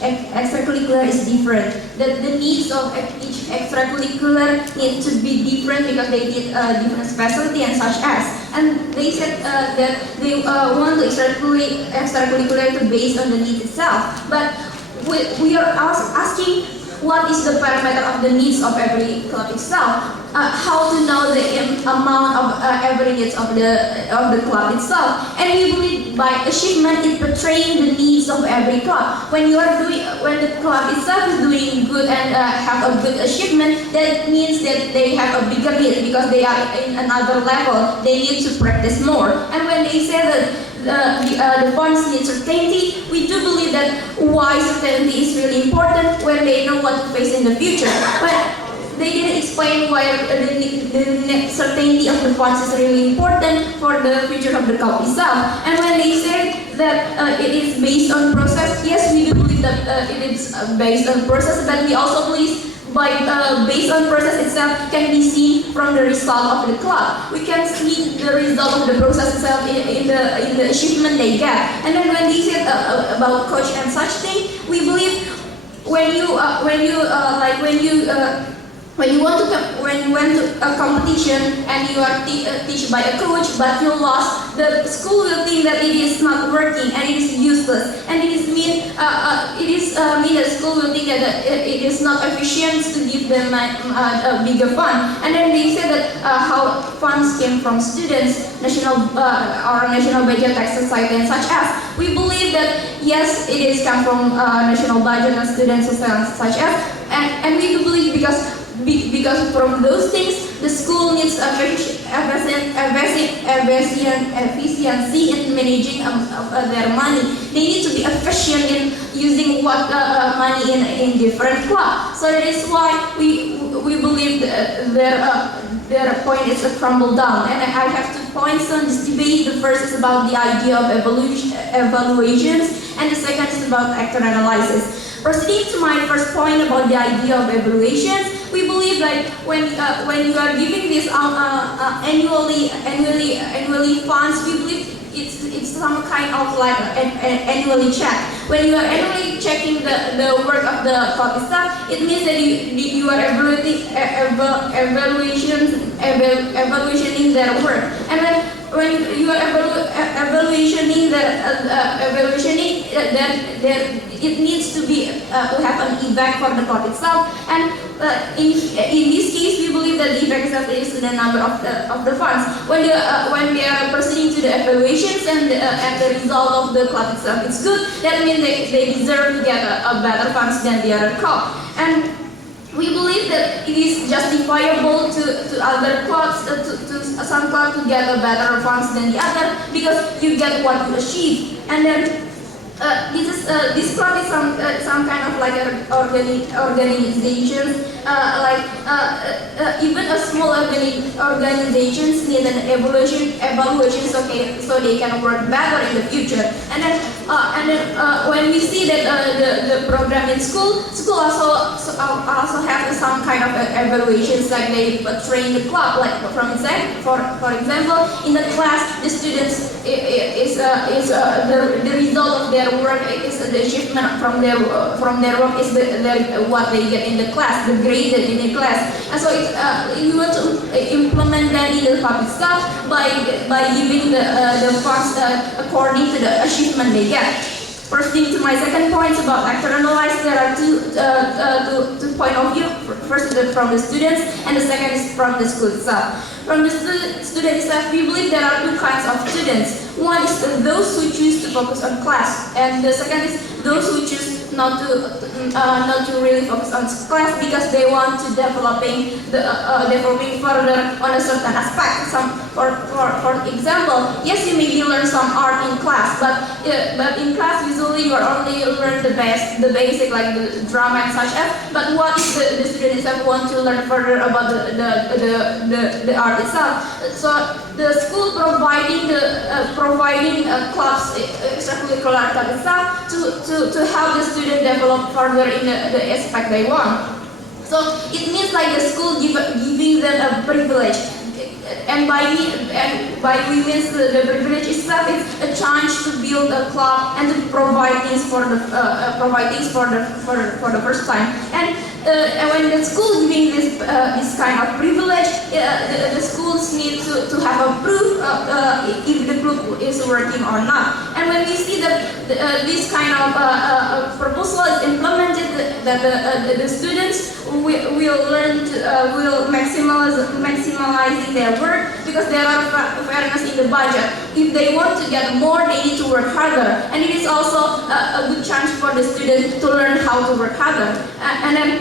extracurricular is different. The needs of each extracurricular need to be different because they need different specialty and such as. And they said that they want the extracurricular to base on the need itself. But we are asking what is the parameter of the needs of every club itself. How to know the amount of every needs of the club itself, and we believe by achievement it portraying the needs of every club. When the club itself is doing good and have a good achievement, that means that they have a bigger need because they are in another level. They need to practice more. And when they say that the funds need certainty, we do believe that why certainty is really important when they know what to face in the future. But they didn't explain why the certainty of the funds is really important for the future of the club itself. And when they said that it is based on process, yes, we do believe that it is based on process, but we also believe based on process itself can be seen from the result of the club. We can see the result of the process itself in the achievement they get. And then when they said about coach and such thing, we believe when you went to a competition and you are taught by a coach but you lost, the school will think that it is not working and it is useless, and it mean that school will think that it is not efficient to give them a bigger fund. And then they said that how funds came from students, national budget, tax society, and such as. We believe that yes, it is come from national budget and student society and such as, and we do believe because from those things, the school needs efficiency in managing their money. They need to be efficient in using money in different clubs. So that is why we believe that their point is a crumble down. And I have 2 points on this debate. The first is about the idea of evaluations, and the second is about actor analysis. Proceeding to my first point about the idea of evaluations, we believe that when you are giving this annually funds, we believe it's some kind of like an annually check. When you are annually checking the work of the club itself, it means that you are evaluating their work. And when you are evaluating it needs to be to have an effect for the club itself. And in this case, we believe that the effect itself is the number of the funds. When they are proceeding to the evaluations and the result of the club itself is good, that means they deserve to get a better funds than the other club. And we believe that it is justifiable to other clubs, to some clubs to get a better funds than the other because you get what you achieve. And then this club is some kind of like an organization, even a small organizations need an evaluation so they can work better in the future. And then when we see that the program in school also have some kind of evaluations, like they train the club, like for example, in the class the students is the result of their work is the achievement from their work is what they get in the class, the grade in the class. And so you want to implement that in the club itself by giving the funds according to the achievement they get. Proceeding to my second point about actor analysis, there are two point of view. First is from the students, and the second is from the school itself. From the student itself, we believe there are 2 kinds of students. One is those who choose to focus on class, and the second is those who choose not to really focus on class because they want to developing further on a certain aspect. For example, yes, you maybe learn some art in class, but in class usually you are only learn the basic like the drama and such as. But what if the student itself want to learn further about the art itself? So the school providing clubs, extracurricular club itself to help the student develop further in the aspect they want. So it means like the school giving them a privilege. and by we means the privilege itself is a chance to build a club and to provide things for the first time. And when the school giving this kind of privilege, the schools need to have a proof if the group is working or not. And when we see that this kind of proposal is implemented, that the students will learn will maximizing their work, because there are fairness in the budget. If they want to get more, they need to work harder, and it is also a good chance for the student to learn how to work harder. And then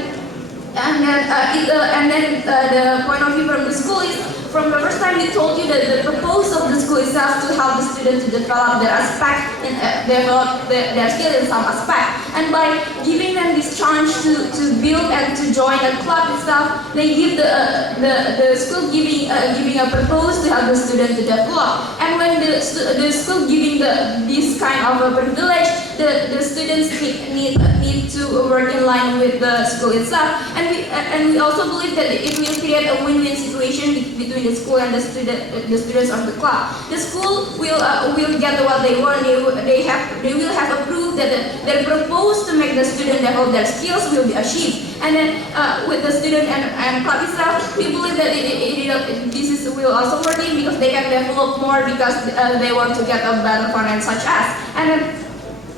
the point of view from the school is, from the first time we told you that the purpose of the school itself to help the students to develop their aspect and develop their skill in some aspect. And by giving them this chance to build and to join a club itself, they give the school giving a purpose to help the student to develop. And when the school giving this kind of a privilege, the students need to work in line with the school itself. And we also believe that it will create a win-win situation between the school and the students of the club. The school will get what they want. They will have a proof that their proposed to make the student develop their skills will be achieved. And then with the student and club itself, we believe that this will also work because they can develop more, because they want to get a better finance such as.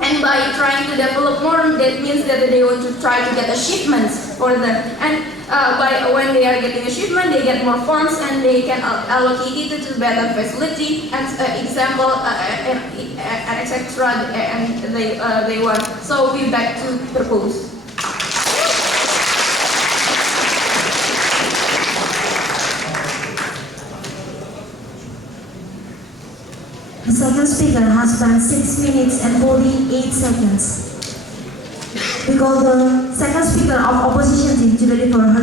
And by trying to develop more, that means that they want to try to get achievements for them. And when they are getting achievement, they get more funds and they can allocate it to better facility and example and etc. And they want. So we back to propose. The second speaker has spent 6 minutes and 48 seconds. We call the second speaker of opposition team to deliver her